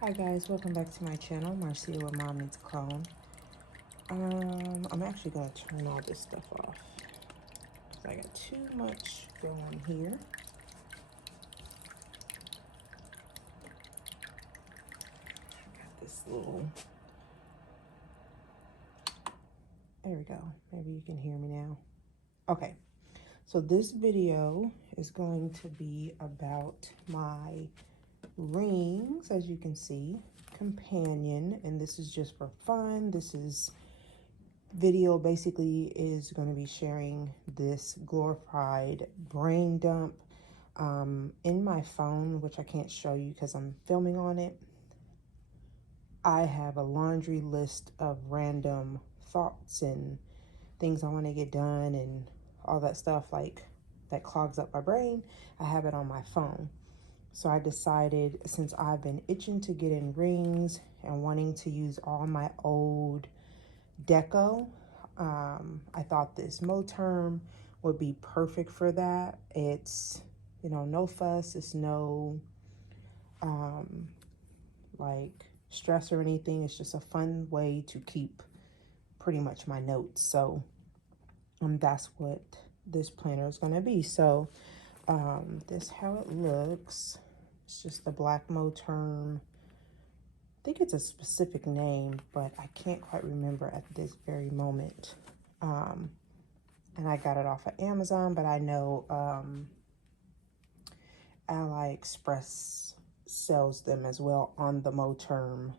Hi guys, welcome back to my channel, Marcia with Mom Needs a Clone. I'm actually gonna turn all this stuff off because I got too much going here. Got this little, there we go. Maybe you can hear me now. Okay, so this video is going to be about my rings, as you can see, companion, and this is just for fun. This is video basically is going to be sharing this glorified brain dump in my phone, which I can't show you because I'm filming on it. I have a laundry list of random thoughts and things I want to get done and all that stuff like that clogs up my brain. I have it on my phone. So I decided, since I've been itching to get in rings and wanting to use all my old deco, I thought this Moterm would be perfect for that. It's, you know, no fuss. It's no like stress or anything. It's just a fun way to keep pretty much my notes. So that's what this planner is going to be. So this how it looks. It's just the black Moterm. I think it's a specific name, but I can't quite remember at this very moment. And I got it off of Amazon, but I know AliExpress sells them as well on the Moterm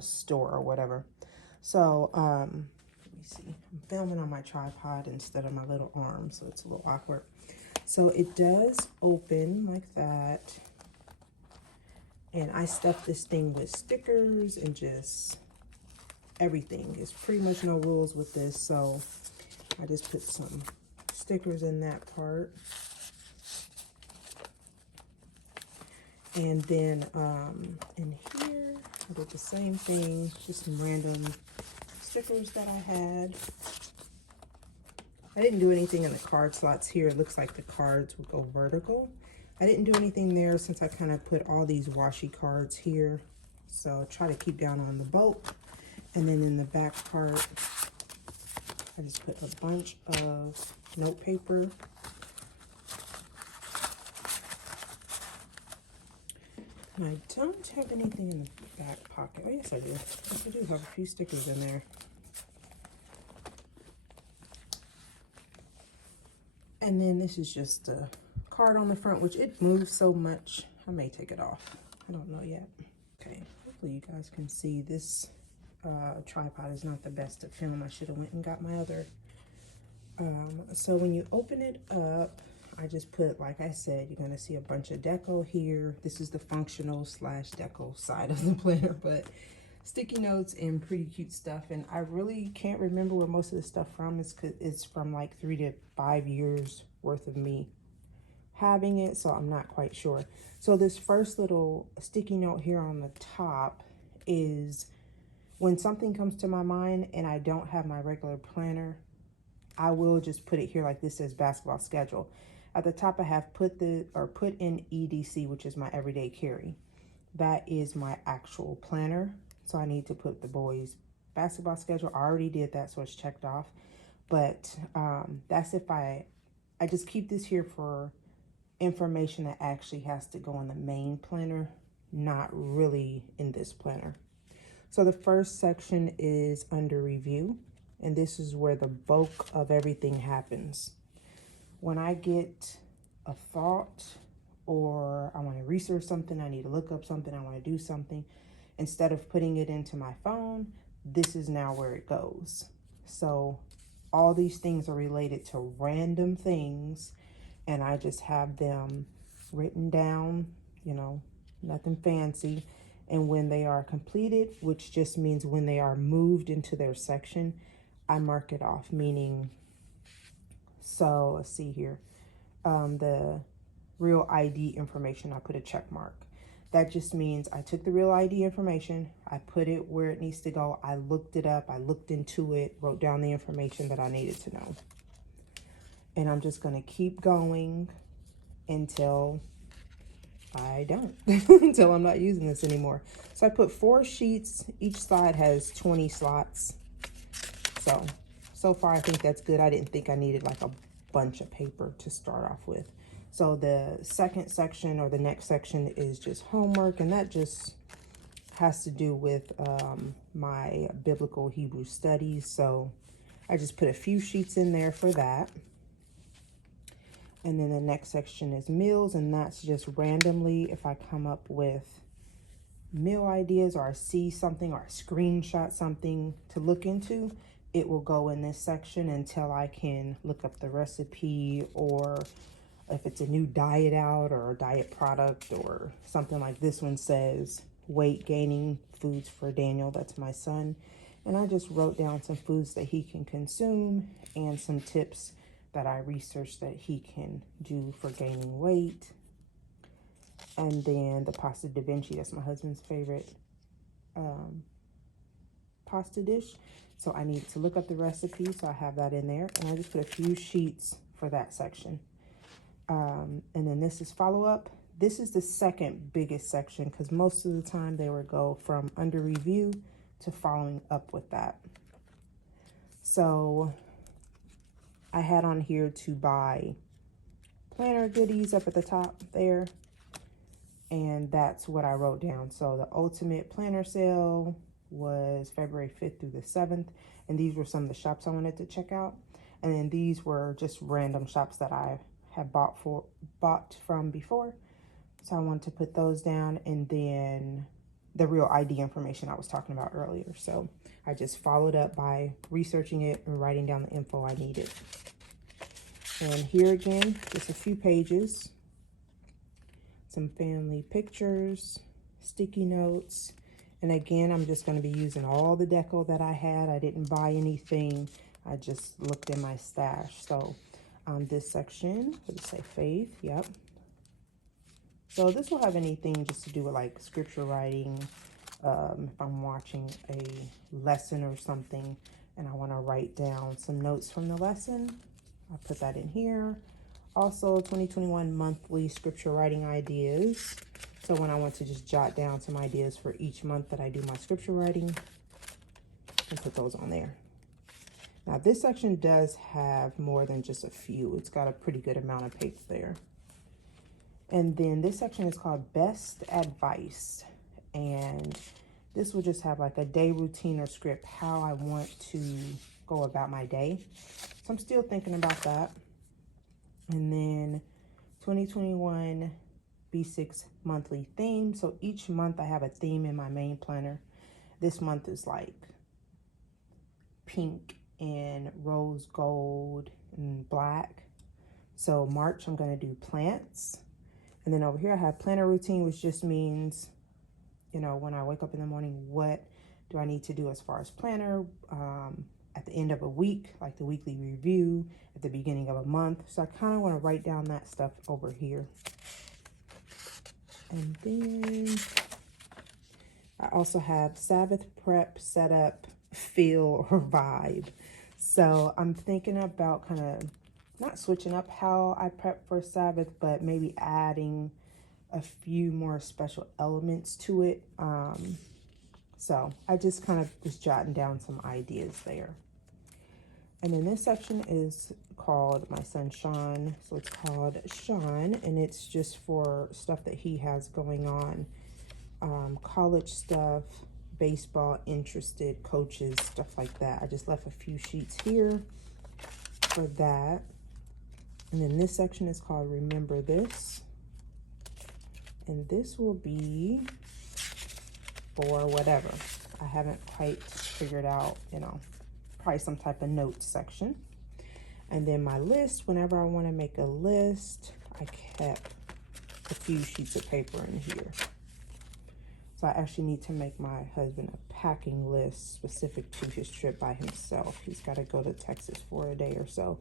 store or whatever. So let me see. I'm filming on my tripod instead of my little arm, so it's a little awkward. So it does open like that. And I stuffed this thing with stickers and just everything. It's pretty much no rules with this, so I just put some stickers in that part. And then in here, I did the same thing, just some random stickers that I had. I didn't do anything in the card slots here. It looks like the cards would go vertical. I didn't do anything there since I kind of put all these washi cards here. So try to keep down on the bulk. And then in the back part, I just put a bunch of note paper. And I don't have anything in the back pocket. Oh, yes, I do. Yes, I do have a few stickers in there. And then this is just a card on the front, which it moves so much. I may take it off. I don't know yet. Okay, hopefully you guys can see this tripod is not the best to film. I should have went and got my other. So when you open it up, I just put, like I said, you're gonna see a bunch of deco here. This is the functional / deco side of the planner, but sticky notes and pretty cute stuff. And I really can't remember where most of the stuff from is, because it's from like 3 to 5 years worth of me having it, so I'm not quite sure. So this first little sticky note here on the top is when something comes to my mind and I don't have my regular planner, I will just put it here like this says basketball schedule. At the top I have put in EDC, which is my everyday carry. That is my actual planner. So I need to put the boys' basketball schedule. I already did that, so it's checked off. But that's if I just keep this here for information that actually has to go in the main planner, not really in this planner. So the first section is under review, and this is where the bulk of everything happens. When I get a thought or I want to research something, I need to look up something, I want to do something, instead of putting it into my phone, this is now where it goes. So all these things are related to random things, and I just have them written down, you know, nothing fancy. And when they are completed, which just means when they are moved into their section, I mark it off, meaning, so let's see here, the real ID information, I put a check mark. That just means I took the real ID information, I put it where it needs to go, I looked it up, I looked into it, wrote down the information that I needed to know. And I'm just gonna keep going until I don't until I'm not using this anymore. So I put 4 sheets. Each side has 20 slots. So far I think that's good. I didn't think I needed like a bunch of paper to start off with. So the second section, or the next section, is just homework, and that just has to do with my biblical Hebrew studies. So I just put a few sheets in there for that. And then the next section is meals, and that's just randomly, if I come up with meal ideas, or I see something, or I screenshot something to look into, it will go in this section until I can look up the recipe, or if it's a new diet out or a diet product or something. Like this one says weight gaining foods for Daniel, that's my son. And I just wrote down some foods that he can consume and some tips that I researched that he can do for gaining weight. And then the pasta da Vinci, that's my husband's favorite pasta dish. So I needed to look up the recipe, so I have that in there. And I just put a few sheets for that section. And then this is follow-up. This is the second biggest section, because most of the time they would go from under review to following up with that. So I had on here to buy planner goodies up at the top there, and that's what I wrote down. So the ultimate planner sale was February 5th through the 7th, and these were some of the shops I wanted to check out. And then these were just random shops that I had bought from before, so I wanted to put those down. And then the real ID information I was talking about earlier, so I just followed up by researching it and writing down the info I needed. And here again, just a few pages, some family pictures, sticky notes. And again, I'm just going to be using all the deco that I had. I didn't buy anything. I just looked in my stash. So this section, let's say faith, yep. So this will have anything just to do with like scripture writing. If I'm watching a lesson or something and I want to write down some notes from the lesson, I'll put that in here. Also 2021 monthly scripture writing ideas. So when I want to just jot down some ideas for each month that I do my scripture writing, and put those on there. Now this section does have more than just a few. It's got a pretty good amount of paper there. And then this section is called Best Advice. And this will just have like a day routine or script, how I want to go about my day. So I'm still thinking about that. And then 2021 B6 monthly theme. So each month I have a theme in my main planner. This month is like pink and rose gold and black. So March, I'm going to do plants. And then over here I have planner routine, which just means, you know, when I wake up in the morning, what do I need to do as far as planner? At the end of a week, like the weekly review, at the beginning of a month. So I kind of want to write down that stuff over here. And then I also have Sabbath prep, setup, feel, or vibe. So I'm thinking about kind of not switching up how I prep for Sabbath, but maybe adding a few more special elements to it. So I just kind of was jotting down some ideas there. And then this section is called my son Sean. So it's called Sean, and it's just for stuff that he has going on. College stuff, baseball, interested, coaches, stuff like that. I just left a few sheets here for that. And then this section is called Remember This. And this will be for whatever. I haven't quite figured out, you know, probably some type of notes section. And then my list, whenever I want to make a list, I kept a few sheets of paper in here. So I actually need to make my husband a packing list specific to his trip by himself. He's got to go to Texas for a day or so.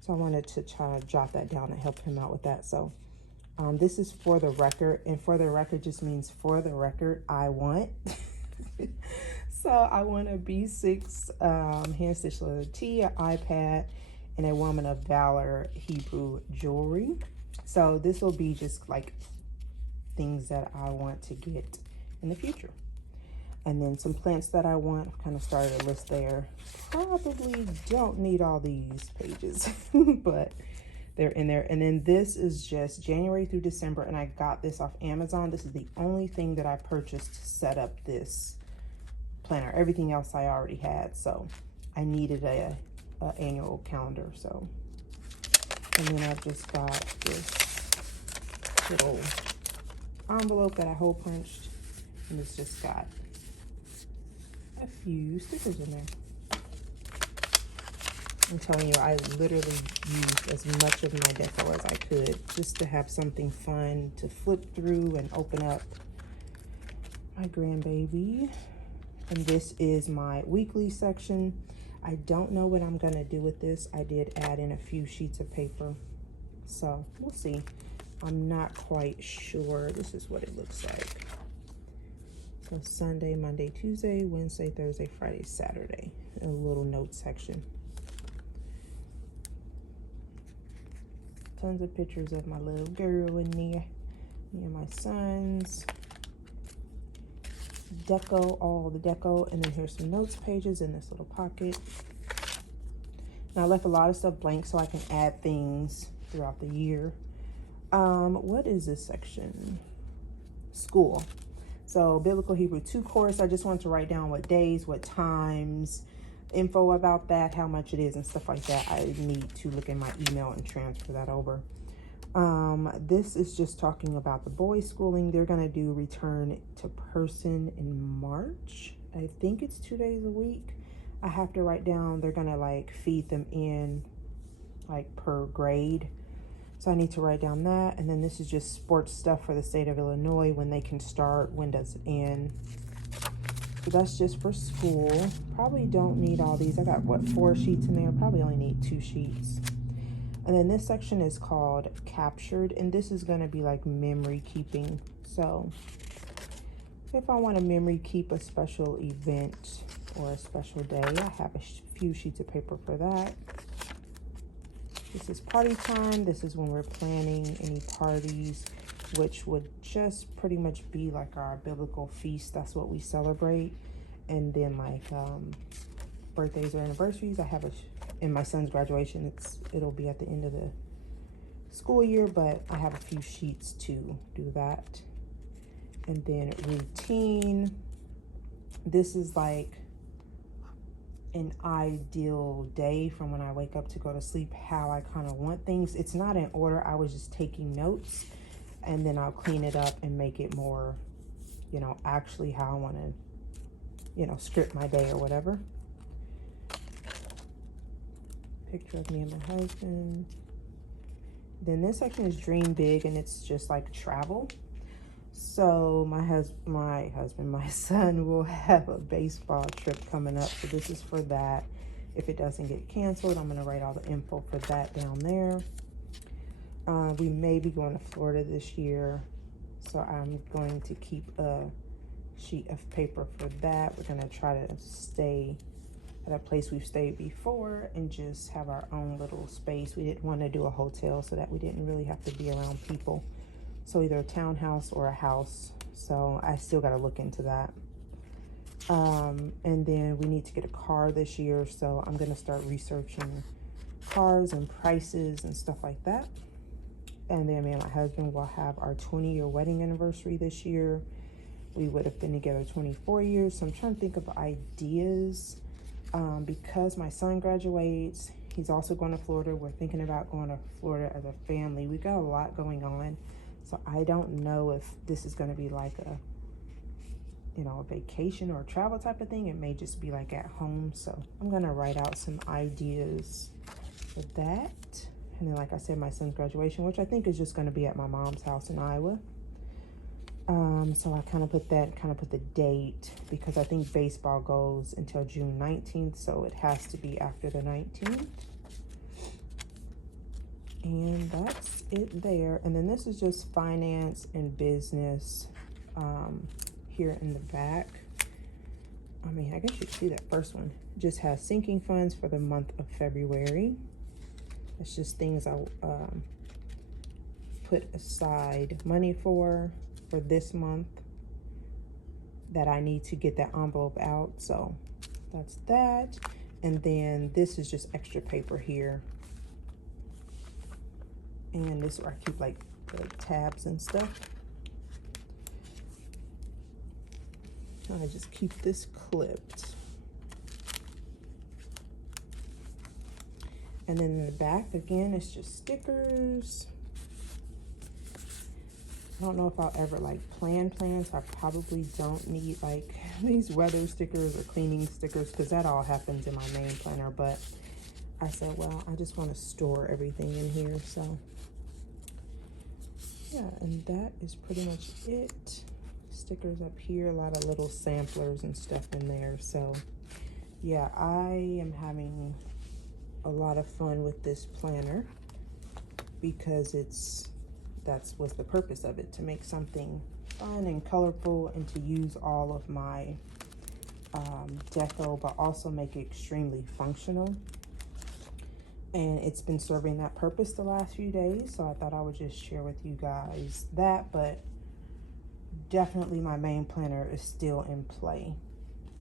So I wanted to try to jot that down and help him out with that. So this is for the record, and for the record just means for the record, I want. So I want a B6 hand stitched leather tee, an iPad, and a Woman of Valor Hebrew jewelry. So this will be just like things that I want to get in the future. And then some plants that I want. I've kind of started a list there. Probably don't need all these pages, but they're in there. And then this is just January through December, and I got this off Amazon. This is the only thing that I purchased to set up this planner. Everything else I already had, so I needed a annual calendar. So, and then I've just got this little envelope that I hole punched, and it's just got a few stickers in there. I'm telling you, I literally used as much of my deco as I could just to have something fun to flip through and open up. My grandbaby. And this is my weekly section. I don't know what I'm gonna do with this. I did add in a few sheets of paper, so we'll see. I'm not quite sure. This is what it looks like. So Sunday, Monday, Tuesday, Wednesday, Thursday, Friday, Saturday. A little note section. Tons of pictures of my little girl in there. Me and my sons. Deco, all the deco. And then here's some notes pages in this little pocket. Now I left a lot of stuff blank so I can add things throughout the year. What is this section? School. So Biblical Hebrew 2 course. I just wanted to write down what days, what times, info about that, how much it is and stuff like that. I need to look in my email and transfer that over. This is just talking about the boys schooling. They're going to do return to person in March. I think it's 2 days a week. I have to write down, they're going to like feed them in like per grade. So I need to write down that. And then this is just sports stuff for the state of Illinois, when they can start, when does it end. So that's just for school. Probably don't need all these. I got, what, 4 sheets in there? Probably only need 2 sheets. And then this section is called Captured, and this is going to be like memory keeping. So if I want to memory keep a special event or a special day, I have a few sheets of paper for that. This is party time. This is when we're planning any parties, which would just pretty much be like our biblical feast. That's what we celebrate. And then like birthdays or anniversaries. I have in my son's graduation, it'll be at the end of the school year, but I have a few sheets to do that. And then routine. This is like an ideal day from when I wake up to go to sleep, how I kind of want things. It's not in order. I was just taking notes, and then I'll clean it up and make it more, you know, actually how I want to, you know, script my day or whatever. Picture of me and my husband. Then this section is dream big, and it's just like travel. So my son will have a baseball trip coming up. So this is for that. If it doesn't get canceled, I'm going to write all the info for that down there. We may be going to Florida this year, so I'm going to keep a sheet of paper for that. We're going to try to stay at a place we've stayed before and just have our own little space. We didn't want to do a hotel so that we didn't really have to be around people. So either a townhouse or a house. So I still got to look into that. And then we need to get a car this year. So I'm going to start researching cars and prices and stuff like that. And then me and my husband will have our 20-year wedding anniversary this year. We would have been together 24 years. So I'm trying to think of ideas. Because my son graduates, he's also going to Florida. We're thinking about going to Florida as a family. We've got a lot going on. So I don't know if this is going to be like a, you know, a vacation or a travel type of thing. It may just be like at home. So I'm going to write out some ideas for that. And then, like I said, my son's graduation, which I think is just going to be at my mom's house in Iowa. So I kind of put the date, because I think baseball goes until June 19th. So it has to be after the 19th. And that's it there. And then this is just finance and business here in the back. I mean, I guess you can see that first one. It just has sinking funds for the month of February. It's just things I put aside money for. for this month that I need to get that envelope out. So that's that. And then this is just extra paper here. And this is where I keep like the tabs and stuff. I just keep this clipped. And then in the back, again, it's just stickers. I don't know if I'll ever like plan plans. I probably don't need like these weather stickers or cleaning stickers because that all happens in my main planner. But I said, well, I just want to store everything in here. So yeah, and that is pretty much it. Stickers up here, a lot of little samplers and stuff in there. So yeah, I am having a lot of fun with this planner because that's what's the purpose of it, to make something fun and colorful and to use all of my deco, but also make it extremely functional. And it's been serving that purpose the last few days, so I thought I would just share with you guys that. But definitely my main planner is still in play.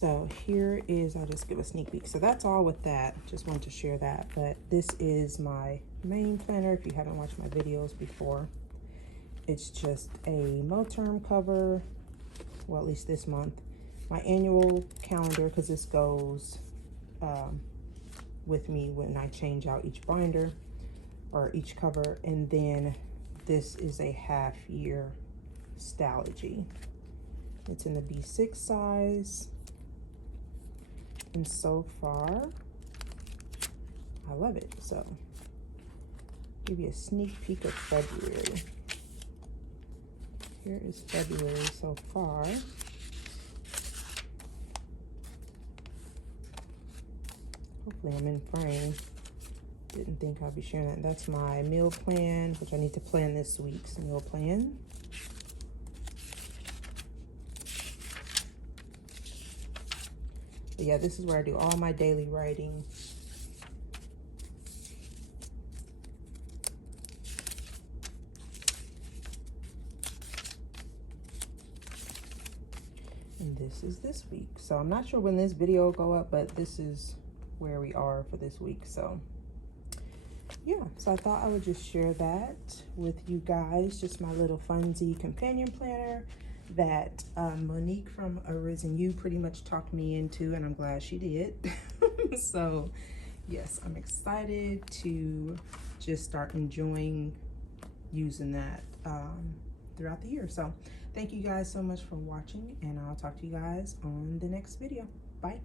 So here is, I'll just give a sneak peek. So that's all with that. Just wanted to share that. But this is my main planner. If you haven't watched my videos before, it's just a Moterm cover. Well, at least this month. My annual calendar, because this goes with me when I change out each binder or each cover. And then this is a half-year Stalogy. It's in the B6 size. And so far, I love it. So, give you a sneak peek of February. Here is February so far. Hopefully I'm in frame. Didn't think I'd be sharing that. That's my meal plan, which I need to plan this week's meal plan. But yeah, this is where I do all my daily writing. And this is this week. So I'm not sure when this video will go up, but this is where we are for this week. So yeah, so I thought I would just share that with you guys. Just my little funsy companion planner that Monique from Arisen You pretty much talked me into, and I'm glad she did. So yes, I'm excited to just start enjoying using that throughout the year. So thank you guys so much for watching, and I'll talk to you guys on the next video. Bye.